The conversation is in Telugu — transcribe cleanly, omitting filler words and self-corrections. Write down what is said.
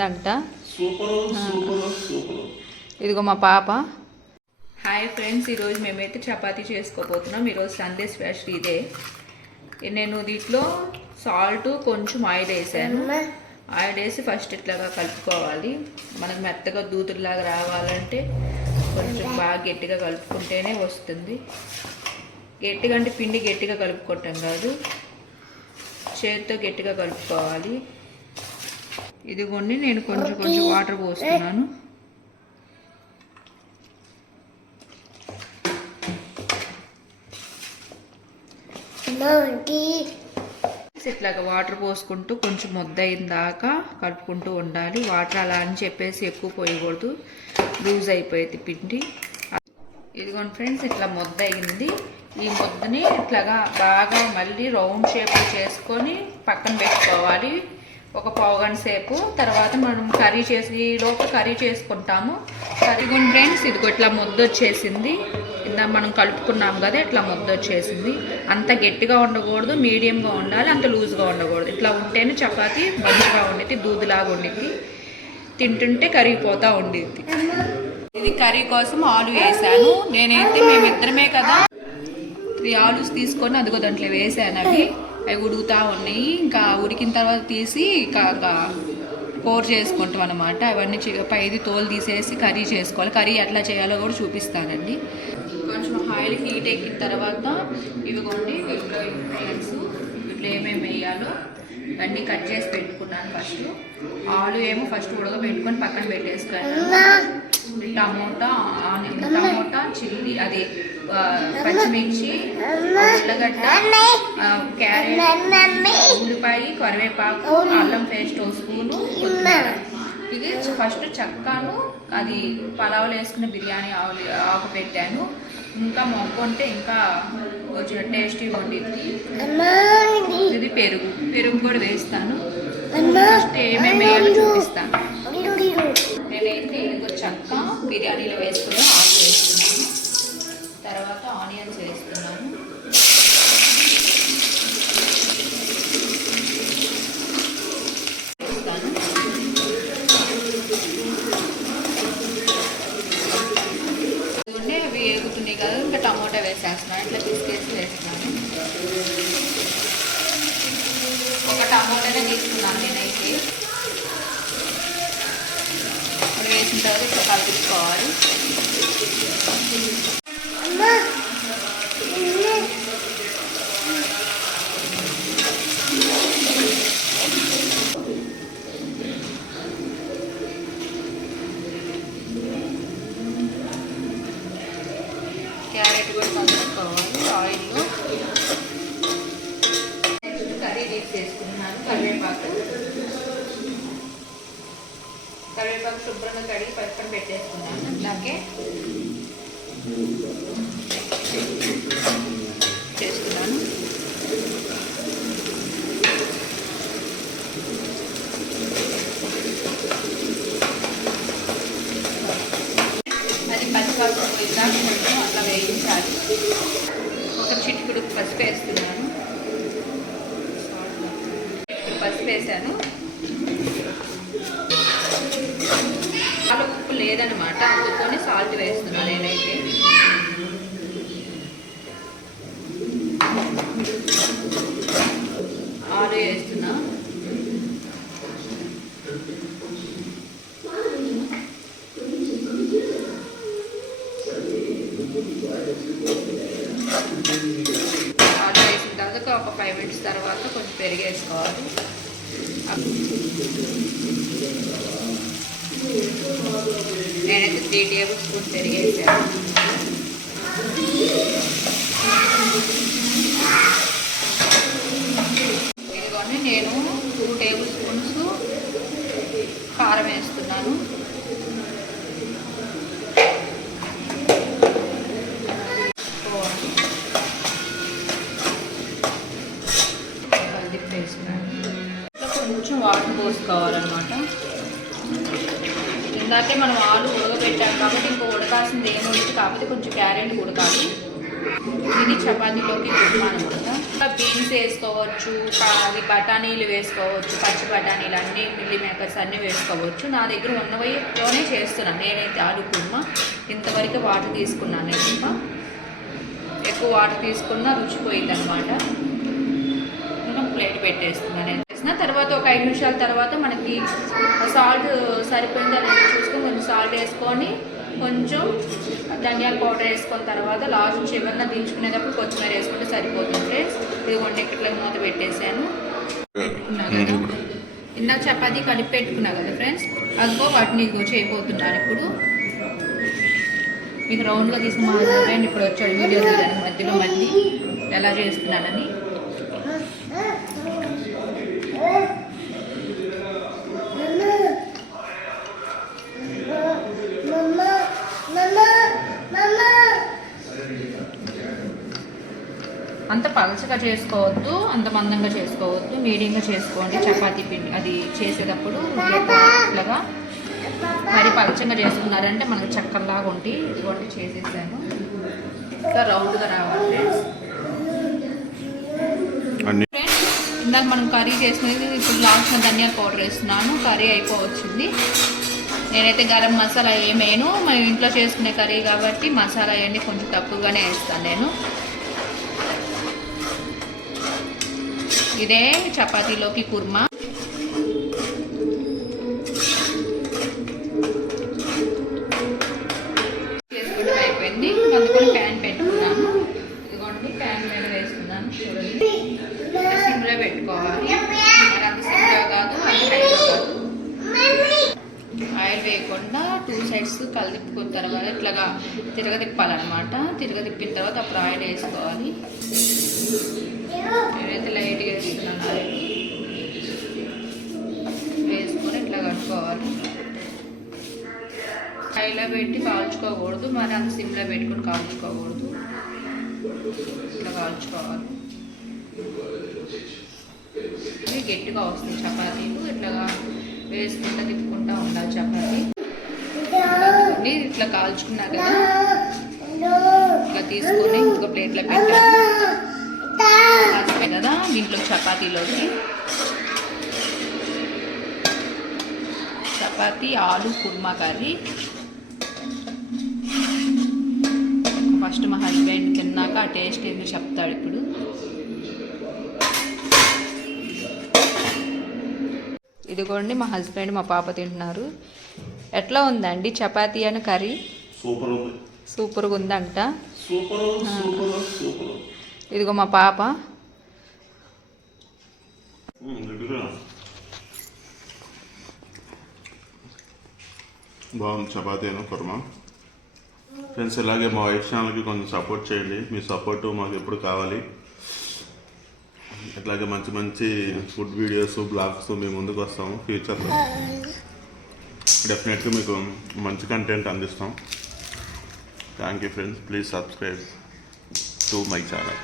దంట ఇదిగో మా పాప. హాయ్ ఫ్రెండ్స్, ఈరోజు మేమైతే చపాతీ చేసుకోబోతున్నాం. ఈరోజు సండే స్పెషల్ ఇదే. నేను దీంట్లో సాల్ట్ కొంచెం ఆయిల్ వేసాను. ఆయిల్ వేసి ఫస్ట్ ఇట్లాగా కలుపుకోవాలి. మనకు మెత్తగా దూతులాగా రావాలంటే కొంచెం బాగా గట్టిగా కలుపుకుంటేనే వస్తుంది. గట్టిగా అంటే పిండి గట్టిగా కలుపుకోవటం కాదు, చేతితో గట్టిగా కలుపుకోవాలి. ఇదిగోండి, నేను కొంచెం కొంచెం వాటర్ పోస్తున్నాను. ఇట్లాగా వాటర్ పోసుకుంటూ కొంచెం ముద్ద అయిన దాకా కలుపుకుంటూ ఉండాలి. వాటర్ అలా అని చెప్పేసి ఎక్కువ పోయకూడదు, లూజ్ అయిపోయింది పిండి. ఇదిగోండి ఫ్రెండ్స్, ఇట్లా ముద్ద అయింది. ఈ ముద్దని ఇట్లాగా బాగా మళ్ళీ రౌండ్ షేప్ చేసుకొని పక్కన పెట్టుకోవాలి ఒక పావుగంట సేపు. తర్వాత మనం కర్రీ చేసుకుంటాము. కర్రీగొని ఫ్రెండ్స్, ఇదిగో ఇట్లా ముద్ద వచ్చేసింది. ఇందా మనం కలుపుకున్నాము కదా, ఇట్లా ముద్ద వచ్చేసింది. అంత గట్టిగా ఉండకూడదు, మీడియంగా ఉండాలి, అంత లూజ్గా ఉండకూడదు. ఇట్లా ఉంటేనే చపాతీ మంచిగా ఉండిద్ది, దూదులాగా ఉండిద్ది, తింటుంటే కరిగిపోతూ ఉండిద్ది. ఇది కర్రీ కోసం ఆలు వేసాను. నేనైతే మేమిద్దరమే కదా, 3 ఆలూస్ తీసుకొని అదిగో దాంట్లో వేసాను. అవి ఉడుకుతూ ఉన్నాయి. ఇంకా ఉడికిన తర్వాత తీసి కూర చేసుకుంటాం అన్నమాట. అవన్నీ పైది తోలు తీసేసి కర్రీ చేసుకోవాలి. కర్రీ ఎట్లా చేయాలో కూడా చూపిస్తానండి. కొంచెం ఆయిల్ హీట్ ఎక్కిన తర్వాత ఇవిగోండి ఇంగ్రీడియంట్స్, ఇట్లా ఏమేమి వేయాలో అన్నీ కట్ చేసి పెట్టుకున్నాను. ఫస్ట్ ఆలు ఏమో ఫస్ట్ ఉడకబెట్టుకొని పక్కన పెట్టేసుకున్నాను. టమోటా చిల్లీ, అది పచ్చిమిర్చి, ఉల్లగడ్డ, క్యారెట్, ఉల్లిపాయ, కరివేపాకు, అల్లం పేస్ట్ 1 స్పూను. ఇది ఫస్ట్ చక్కాను, అది పలావులు వేసుకున్న బిర్యానీ ఆకు పెట్టాను. ఇంకా మొక్కుంటే ఇంకా కొంచెం టేస్టీగా వండిద్ది. ఇది పెరుగు కూడా వేస్తాను. ఫస్ట్ ఏమేమి వేయాలో చూపిస్తాను. నేనైతే చక్క బిర్యానీలో వేసుకుని ఆకు వేస్తున్నాను. తర్వాత ఆనియన్స్ వేస్తున్నాను. అవి వేగుతున్నాయి కదా, ఇంకా టమోటా వేసేస్తున్నాను. ఇట్లా తీసుకేసి వేస్తున్నాను. ఒక టమోటానే తీసుకున్నాను నేనైతే. వేసిన తర్వాత ఇట్లా కలుపుకోవాలి. క్యారెట్ కూడా కలుపుకోవాలి ఆయిల్లో. కర్రీ తీసేసుకున్నాను. కరివేపాకు శుభ్రంగా కడిగి పక్కన పెట్టేసుకున్నాను. అలాగే చేసుకున్నాను. అది పచ్చివాసన పోయిందాక కొంచెం అట్లా వేయించాలి. ఒక చిటికెడు పసుపు వేస్తున్నాను. పసుపు వేసాను. ఉప్పు లేదనమాట, అందుకొని సాల్ట్ వేస్తున్నాను నేనైతే. ఆలు వేస్తున్నా. ఆలు వేసిన తర్వాత ఒక 5 మినిట్స్ తర్వాత కొంచెం పెరుగు వేసుకోవాలి. నేనైతే 3 టేబుల్ స్పూన్ పెరుగు వేసాను. ఇదిగోండి, నేను 2 టేబుల్ స్పూన్స్ కారం వేస్తున్నాను. కొంచెం వాటర్ పోసుకోవాలన్నమాట. ఇందాకే మనం ఆలు ఉడకబెట్టాం కాబట్టి ఇంకా ఉడకాల్సింది ఏమి ఉండదు. కాకపోతే కొంచెం క్యారెట్ ఉడకాలి. ఇది చపాతీలోకి గుర్మా అనమాట. బీన్స్ వేసుకోవచ్చు, అది బఠానీలు వేసుకోవచ్చు, పచ్చి బఠానీలు అన్నీ, మిల్లీ మేకర్స్ అన్నీ వేసుకోవచ్చు. నా దగ్గర ఉన్నవైలోనే చేస్తున్నాను నేనైతే ఆలు కుర్మా. ఇంతవరకు వాటర్ తీసుకున్నాను నేను. ఎక్కువ వాటర్ తీసుకున్నా రుచిపోయింది అనమాట. నేను ప్లేట్ పెట్టేస్తున్నాను. నేను చేసిన తర్వాత ఒక 5 నిమిషాల తర్వాత మనకి సాల్ట్ సరిపోయిందా లేదా చూసుకొని కొంచెం సాల్ట్ వేసుకొని కొంచెం ధనియాల పౌడర్ వేసుకున్న తర్వాత లాస్ట్ చివరిన దించుకునేటప్పుడు కొత్తిమీర వేసుకుంటే సరిపోతుంది ఫ్రెండ్స్. ఇదిగోండి ఇట్లా మూత పెట్టేసాను. పెట్టుకున్నా కదా, ఇందాక చపాతీ కలిపి పెట్టుకున్నా కదా ఫ్రెండ్స్, అదిగో వాటిని ఇదిగో చేయబోతున్నాను ఇప్పుడు. మీకు రౌండ్గా తీసుకుని మా హస్బెండ్ ఇప్పుడు వచ్చాడు వీడియో తీయడానికి మధ్యలో మళ్ళీ ఎలా చేస్తున్నానని. అంత పలచగా చేసుకోవద్దు, అంత మందంగా చేసుకోవద్దు, మీడియంగా చేసుకోండి. చపాతీ పిండి అది చేసేటప్పుడు ఇట్లాగా మరి పలచంగా చేసుకున్నారంటే మనకు చక్కర్లాగా ఉండి ఇదిగోండి చేసేసాను. ఇంకా రౌండ్గా రావాలి ఫ్రెండ్స్. ఇందాక మనం కర్రీ చేసుకునేది ఇప్పుడు లాస్ట్గా ధనియాల పౌడర్ వేస్తున్నాను. కర్రీ అయిపోవచ్చింది. నేనైతే గరం మసాలా ఏమేను, మేము ఇంట్లో చేసుకునే కర్రీ కాబట్టి మసాలా అవన్నీ కొంచెం తక్కువగానే వేస్తాను నేను. ఇదే చపాతీలోకి కుర్మా. చేసుకుంటే అయిపోయింది. అందుకని ప్యాన్ పెట్టుకున్నాను. ఇదిగోండి ప్యాన్ మీద వేసుకున్నాను. చూడండి సిమ్లో పెట్టుకోవాలి. మరి అంత సిమ్లో కాదు, అది హైలో కాదు. ఆయిల్ వేయకుండా 2 సైడ్స్ కలిపుకున్న తర్వాత ఇట్లాగా తిరగతిప్పాలన్నమాట. తిరగతిప్పిన తర్వాత అప్పుడు ఆయిల్ వేసుకోవాలి. నేనైతే లైట్గా వేస్తున్నాను. ఆయిల్ వేసుకొని ఇట్లా కట్టుకోవాలి. హైలో పెట్టి కాల్చుకోకూడదు, మరి అంత సిమ్లో పెట్టుకొని కాల్చుకోకూడదు. ఇట్లా కాల్చుకోవాలి. ఇవి గట్టిగా వస్తాయి చపాతీలు. ఇట్లాగా వేసుకుంటా తిప్పుకుంటా ఉండాలి చపాతీ. ఇట్లా కాల్చుకున్నా కదా, ఇట్లా తీసుకొని ఇంకో ప్లేట్లో పెట్టాను కదా. దీంట్లో చపాతీలోకి చపాతీ ఆలు కుర్మా కర్రీ. ఫస్ట్ మా హస్బెండ్ తిన్నాక ఆ టేస్ట్ ఏంటో చెప్తాడు ఇప్పుడు. ఇదిగోండి మా హస్బెండ్ మా పాప తింటున్నారు. ఎట్లా ఉందండి చపాతీ అని కర్రీ? సూపర్గా ఉందంట. ఇదిగో మా పాప. బాగుంది చపాతీ అని కుర్మా. ఫ్రెండ్స్ ఇలాగే మా వైఫ్ ఛానల్కి కొంచెం సపోర్ట్ చేయండి. మీ సపోర్టు మాకు ఎప్పుడు కావాలి. ఇట్లాగే మంచి మంచి ఫుడ్ వీడియోస్, బ్లాగ్స్ మేము ముందుకు వస్తాము. ఫ్యూచర్లో డెఫినెట్గా మీకు మంచి కంటెంట్ అందిస్తాం. Thank you friends. Please subscribe to my channel.